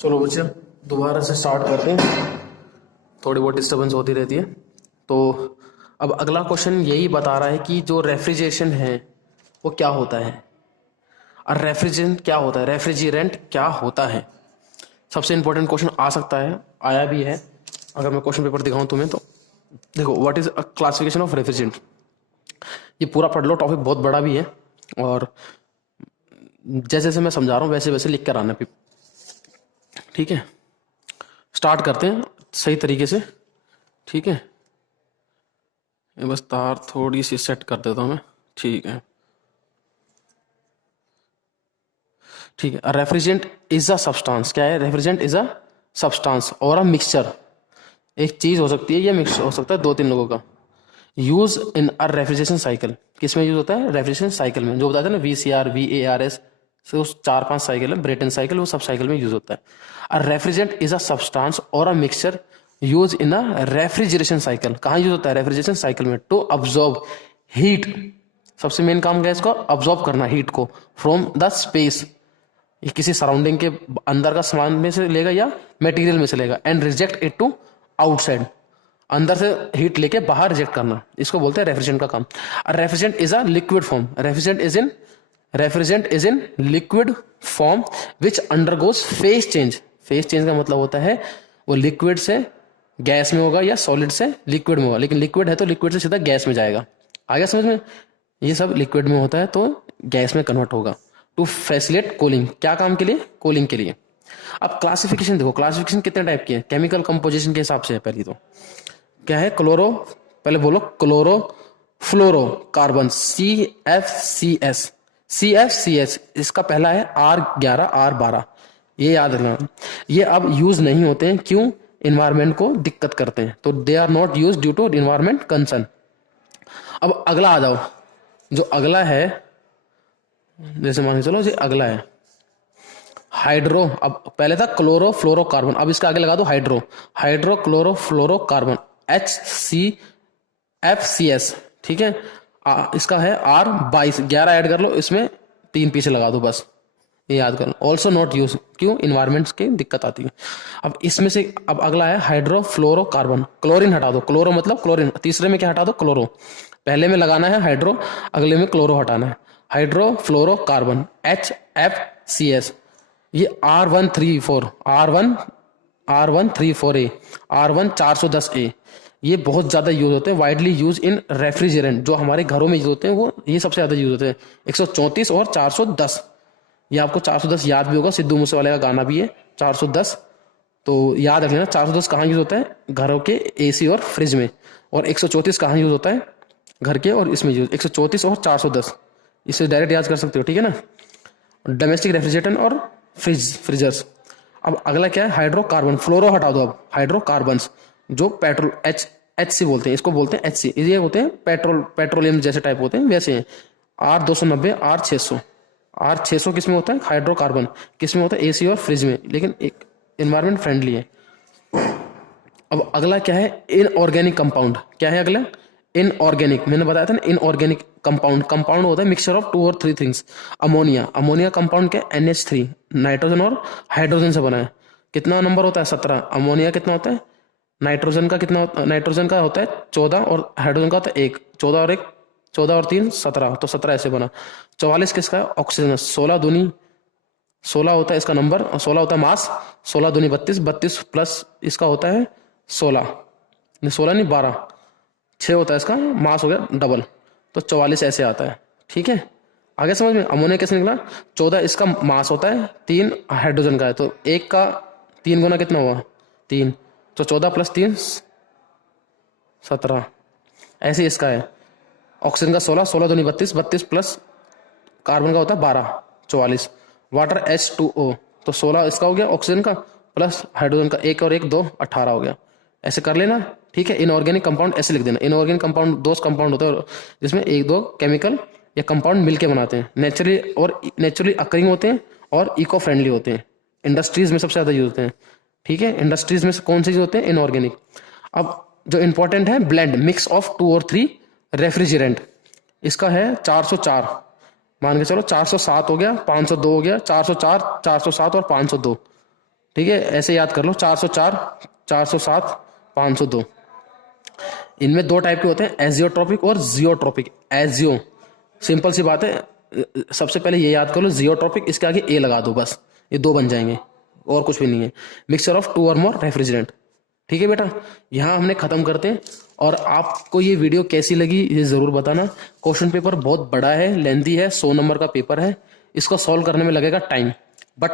चलो बच्चे दोबारा से स्टार्ट करते हैं। थोड़ी बहुत डिस्टर्बेंस होती रहती है। तो अब अगला क्वेश्चन यही बता रहा है कि जो रेफ्रिजरेशन है वो क्या होता है और रेफ्रिजरेंट क्या होता है, रेफ्रिजरेंट क्या होता है। सबसे इंपॉर्टेंट क्वेश्चन आ सकता है, आया भी है। अगर मैं क्वेश्चन पेपर दिखाऊं तुम्हें तो देखो, what is a classification of refrigerant. ये पूरा पढ़ लो, टॉपिक बहुत बड़ा भी है और जैसे जैसे मैं समझा रहा हूँ वैसे वैसे लिख कर आना। ठीक है, स्टार्ट करते हैं सही तरीके से। ठीक है, ये बस तार थोड़ी सी सेट कर देता हूँ मैं। ठीक है, ठीक है। Refrigerant is a substance. क्या है? Refrigerant is a substance or a mixture. एक चीज हो सकती है, ये मिक्स हो सकता है दो तीन लोगों का। Use in a refrigeration cycle. किस में यूज होता है? रेफ्रिजरेशन साइकिल में। जो बताते हैं ना, VCR, VARS, तो उस 4-5 साइकिल है, ब्रेटन साइकिल, वो सब साइकिल में यूज होता है। A refrigerant is a substance or a mixture used in a refrigeration cycle. कहाँ यूज होता है? रेफ्रिजरेशन साइकिल में। To absorb heat. सबसे मेन काम क्या है इसको? अब्जॉर्ब करना हीट को फ्रॉम द स्पेस। ये किसी सराउंडिंग के अंदर का सामान में से लेगा या मटेरियल में से लेगा। And reject it to outside. अंदर से हीट लेके बाहर रिजेक्ट करना, इसको बोलते हैं रेफ्रिजरेंट का काम। Refrigerant is a liquid form. Refrigerant is in liquid form which undergoes phase change. Phase change का मतलब होता है वो लिक्विड से गैस में होगा या सॉलिड से लिक्विड में होगा। लेकिन लिक्विड है तो लिक्विड से सीधा गैस में जाएगा। आ गया समझ में? ये सब लिक्विड में होता है तो गैस में कन्वर्ट होगा। To facilitate cooling. क्या काम के लिए? कूलिंग के लिए। अब क्लासिफिकेशन देखो, क्लासिफिकेशन कितने टाइप की है केमिकल कंपोजिशन के हिसाब से है। पहली तो क्या है? क्लोरो, पहले बोलो क्लोरो फ्लोरो कार्बन, CFCS। इसका पहला है R11 R12। ये याद रखना। ये अब यूज नहीं होते हैं। क्यों? इन्वायरमेंट को दिक्कत करते हैं, तो they are not use due to environment concern. अब अगला आ जाओ, जो अगला है, जैसे मान के चलो जी अगला है हाइड्रो। अब पहले था क्लोरो फ्लोरो कार्बन, अब इसके आगे लगा दो हाइड्रो। हाइड्रो क्लोरो फ्लोरो कार्बन, HCFCS। ठीक है, इसका है R22। 11 ऐड कर लो, इसमें 3 पीछे लगा दो बस। ये याद कर लो। ऑल्सो नॉट यूज, क्यों? इन्वायरमेंट्स की दिक्कत आती है। अब इसमें से अब अगला है हाइड्रो फ्लोरो कार्बन। क्लोरीन हटा दो, क्लोरो मतलब क्लोरीन। तीसरे में क्या हटा दो? क्लोरो। पहले में लगाना है हाइड्रो, अगले में क्लोरो हटाना है। हाइड्रो फ्लोरो कार्बन, HFCS। ये R134A, R1410A, ये बहुत ज्यादा यूज होते हैं। Widely use in refrigerant. जो हमारे घरों में यूज होते हैं वो ये सबसे ज्यादा यूज होते हैं। 134 और 410। ये आपको 410 याद भी होगा, सिद्धू मूसेवाले का गाना भी है 410। तो याद रख लेना 410 कहाँ यूज होता है? घरों के AC और फ्रिज में। और 134 कहाँ यूज होता है? घर के और इसमें यूज। 134 और 410 इसे डायरेक्ट याद कर सकते हो। ठीक है ना? डोमेस्टिक रेफ्रिजरेटर और फ्रीजर्स। अब अगला क्या है? हाइड्रोकार्बन। फ्लोरो हटा दो। अब हाइड्रोकार्बन जो पेट्रोल HC बोलते हैं, इसको बोलते हैं HC। ये होते हैं पेट्रोलियम जैसे टाइप होते हैं, वैसे हैं। R290 R600 किस में होता है? हाइड्रोकार्बन। किस में होता है? AC और फ्रिज में, लेकिन एक एनवायरमेंट फ्रेंडली है। अब अगला क्या है? Inorganic compound. क्या है अगला? इनऑर्गेनिक। मैंने बताया था ना, इनऑर्गेनिक कंपाउंड। कंपाउंड होता है मिक्सचर ऑफ 2 और 3 थिंग्स। अमोनिया कंपाउंड क्या? NH3, नाइट्रोजन और हाइड्रोजन से बना है। कितना नंबर होता है? 17। अमोनिया कितना होता है? नाइट्रोजन का कितना नाइट्रोजन का होता है 14 और हाइड्रोजन का होता है 1। 14 और 3 17, तो 17 ऐसे बना। 44 किसका है? ऑक्सीजन। 16 दूनी 16 होता है इसका नंबर, और 16 होता है मास। 16 दूनी 32, 32 प्लस इसका होता है 16, 16 नहीं 12, 6 होता है इसका मास, हो गया डबल, तो 44 ऐसे आता है। ठीक है, आगे समझ में? अमोनिया कैसे निकला? 14 इसका मास होता है, 3 हाइड्रोजन का है, तो 1 का 3 गुना कितना हुआ? 3, तो 14 प्लस 3 17। ऐसे इसका है ऑक्सीजन का 16, 16 दूनी 32, 32 प्लस कार्बन का होता है 12, 44। वाटर H2O, तो 16 इसका हो गया ऑक्सीजन का, प्लस हाइड्रोजन का 1 और 1 2, 18 हो गया। ऐसे कर लेना। ठीक है, इनऑर्गेनिक कंपाउंड ऐसे लिख देना। इनऑर्गेनिक कंपाउंड दो कंपाउंड होता है जिसमें 1-2 केमिकल या कंपाउंड मिलके बनाते हैं। नेचुरली अकरिंग होते हैं और इको फ्रेंडली होते हैं। इंडस्ट्रीज में सबसे ज्यादा यूज होते हैं। ठीक है, इंडस्ट्रीज में कौन से यूज होते हैं? इनऑर्गेनिक। अब जो इंपॉर्टेंट है, ब्लेंड, मिक्स ऑफ 2 और 3 रेफ्रिजरेंट। इसका है 404। मान के चलो 407 हो गया, 502 हो गया, 404, 407 और 502। ठीक है, ऐसे याद कर लो, 404, 407, 502। इनमें दो टाइप के होते हैं, एजियोट्रॉपिक और जियोट्रॉपिक। एजियो सिंपल सी बात है, सबसे पहले ये याद कर लो जियोट्रॉपिक, इसके आगे ए लगा दो बस, ये दो बन जाएंगे और कुछ भी नहीं है। मिक्सचर ऑफ टू और मोर रेफ्रिजरेंट। ठीक है बेटा, यहाँ हमने खत्म करते हैं। और आपको ये वीडियो कैसी लगी ये जरूर बताना। क्वेश्चन पेपर बहुत बड़ा है, लेंथी है, 100 नंबर का पेपर है, इसको सॉल्व करने में लगेगा टाइम। बट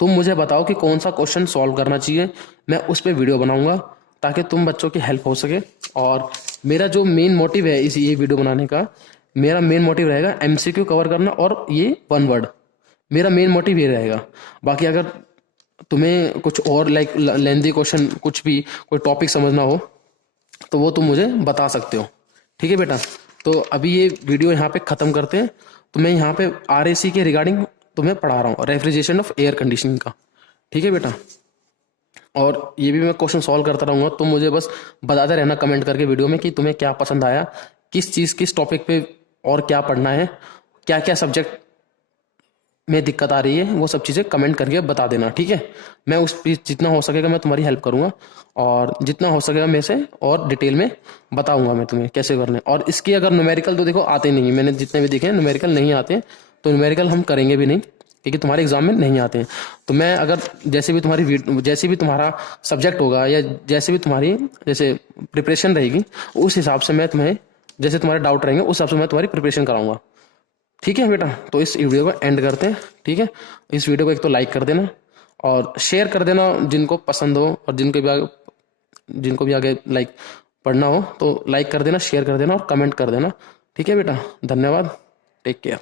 तुम मुझे बताओ कि कौन सा क्वेश्चन सॉल्व करना चाहिए, मैं उस पर वीडियो बनाऊंगा ताकि तुम बच्चों की हेल्प हो सके। और मेरा जो मेन मोटिव है इस ये वीडियो बनाने का, मेरा मेन मोटिव रहेगा एमसीक्यू कवर करना और ये वन वर्ड, मेरा मेन मोटिव ये रहेगा। बाकी अगर तुम्हें कुछ और लाइक लेंथी क्वेश्चन, कुछ भी कोई टॉपिक समझना हो तो वो तुम मुझे बता सकते हो। ठीक है बेटा, तो अभी ये वीडियो यहाँ पे ख़त्म करते हैं। तो मैं यहाँ पे आरएसी के रिगार्डिंग तुम्हें पढ़ा रहा हूँ, रेफ्रिजरेशन ऑफ एयर कंडीशनिंग का। ठीक है बेटा, और ये भी मैं क्वेश्चन सॉल्व करता रहूँगा, तुम मुझे बस बताते रहना कमेंट करके वीडियो में कि तुम्हें क्या पसंद आया, किस चीज़ किस टॉपिक पे और क्या पढ़ना है, क्या क्या सब्जेक्ट में दिक्कत आ रही है, वो सब चीज़ें कमेंट करके बता देना। ठीक है, मैं उस पे जितना हो सकेगा मैं तुम्हारी हेल्प करूँगा, और जितना हो सकेगा मैं से और डिटेल में बताऊँगा मैं तुम्हें कैसे करने। और इसकी अगर न्यूमेरिकल तो देखो आते नहीं, मैंने जितने भी देखे हैं न्यूमेरिकल नहीं आते, तो न्यूमेरिकल हम करेंगे भी नहीं क्योंकि तुम्हारे एग्जाम में नहीं आते हैं। तो मैं अगर जैसे भी तुम्हारा सब्जेक्ट होगा या जैसे भी तुम्हारी जैसे प्रिपरेशन रहेगी, उस हिसाब से मैं तुम्हें, जैसे तुम्हारे डाउट रहेंगे उस हिसाब से मैं तुम्हारी प्रिपरेशन कराऊंगा। ठीक है बेटा, तो इस वीडियो को एंड करते हैं। ठीक है, इस वीडियो को एक तो लाइक कर देना और शेयर कर देना जिनको पसंद हो, और जिनको भी आगे लाइक पढ़ना हो तो लाइक कर देना, शेयर कर देना और कमेंट कर देना। ठीक है बेटा, धन्यवाद, टेक केयर।